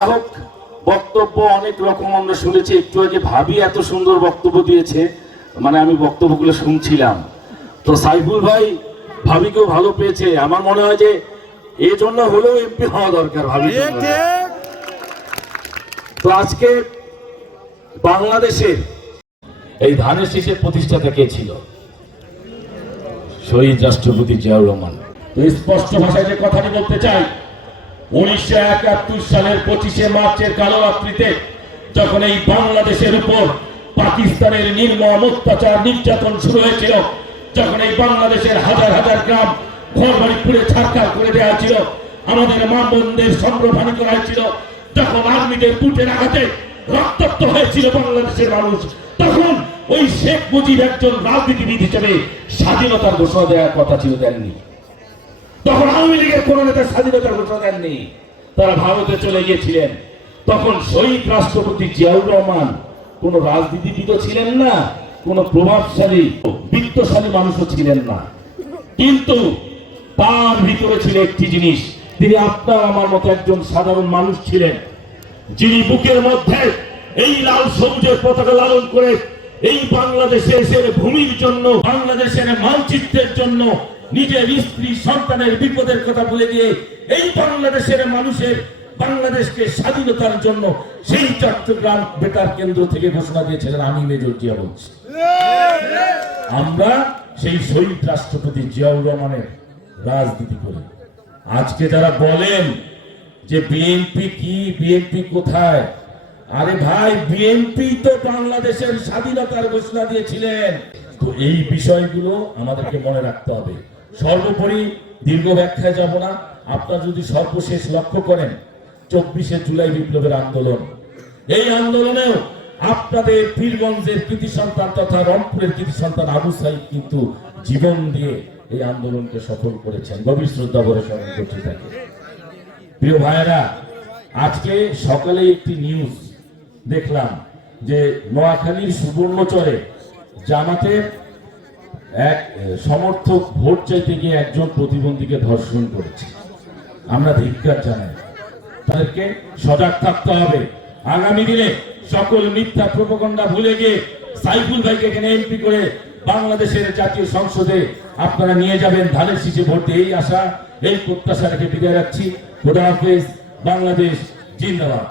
হোক বক্তব্য অনেক রকম আমরা শুনেছি। একটু আগে ভাবি এত সুন্দর বক্তব্য দিয়েছে, মানে আমি বক্তব্যগুলো শুনছিলাম। তো সাইফুল ভাই ভাবিকেও ভালো পেয়েছে। আমার মনে হয় যে এই জন্য হলেও এমপি হওয়া দরকার ভাবি। তো আজকে বাংলাদেশের এই ধানের শীষের প্রতিষ্ঠাতা কে ছিল? শহীদ রাষ্ট্রপতি জিয়াউর রহমান। তো স্পষ্ট ভাষায় যে কথাটি বলতে চাই, 1971 সালের 25শে মার্চের কালো রাত্রিতে যখন এই বাংলাদেশের উপর পাকিস্তানের নির্মম অত্যাচার নির্যাতন শুরু হয়েছিল, যখন এই বাংলাদেশের হাজার হাজার গ্রাম ঘরবাড়ি পুড়ে ছারখার করে দেওয়া ছিল, আমাদের মা বোনদের সংগ্রহানি করা হয়েছিল, যখন আর্মিদের বুটের আঘাতে রক্তাক্ত হয়েছিল বাংলাদেশের মানুষ, তখন ওই শেখ মুজিব একজন রাজনীতিবিদ হিসেবে স্বাধীনতার ঘোষণা দেওয়ার কথা ছিল, দেননি। তখন আওয়ামী লীগের কোন নেতা স্বাধীনতার ঘোষণা দেননি, তারা ভারতে চলে গিয়েছিলেন। তখন শহীদ রাষ্ট্রপতি জিয়াউর রহমান কোন রাজনীতিবিদও ছিলেন না, কোন প্রভাবশালী বিত্তশালী মানুষও ছিলেন না, কিন্তু তার ভিতরে ছিল একটি জিনিস, তিনি আপনার আমার মতো একজন সাধারণ মানুষ ছিলেন, যিনি বুকের মধ্যে এই লাল সবুজের পতাকা লালন করে এই বাংলাদেশের ভূমির জন্য, বাংলাদেশের মানচিত্রের জন্য নিজের স্ত্রী সন্তানের বিপদের কথা ভুলে গিয়ে এই বাংলাদেশের মানুষের বাংলাদেশকে স্বাধীনতার জন্য সেই চট্টগ্রাম বেতার কেন্দ্র থেকে ঘোষণা দিয়েছিলেন। আমি মেজর জিয়া বলছি, আমরা সেই শহীদ রাষ্ট্রপতি জিয়াউর রহমানের রাজনীতি করি। আজকে যারা বলেন যে বিএনপি কি, বিএনপি কোথায়, আরে ভাই, বিএনপি তো বাংলাদেশের স্বাধীনতার ঘোষণা দিয়েছিলেন। তো এই বিষয়গুলো আমাদেরকে মনে রাখতে হবে। সর্বোপরি দীর্ঘ ব্যাখ্যায় যাব না, আপনারা যদি সর্বশেষ লক্ষ্য করেন 24শে জুলাই বিপ্লবের আন্দোলন, এই আন্দোলনেও আপনাদের পীরগঞ্জের কৃতি সন্তান তথা রংপুরের কৃতি সন্তান আবু সাইদ কিন্তু জীবন দিয়ে এই আন্দোলনকে সফল করেছেন। গভীর শ্রদ্ধা ভরে স্মরণ করতে থাকে। প্রিয় ভাইয়েরা, আজকে সকালে একটি নিউজ দেখলাম যে নোয়াখালীর সুবর্ণচরে জামাতের এক সমর্থক ভোট চাইতে গিয়ে একজন প্রতিবন্ধীকে ধর্ষণ করেছে। আমরা ধিক্কার জানাই, তাদেরকে সজাগ থাকতে হবে। আগামী দিনে সকল মিথ্যা প্রোপাগান্ডা ভুলে গিয়ে সাইফুল ভাইকে এখানে এমপি করে বাংলাদেশের জাতীয় সংসদে আপনারা নিয়ে যাবেন, ধানের শীষে ভোট দিয়ে এই আশা, এই প্রত্যাশা রেখে বিদায় রাখছি। খোদা হাফেজ। বাংলাদেশ জিন্দাবাদ।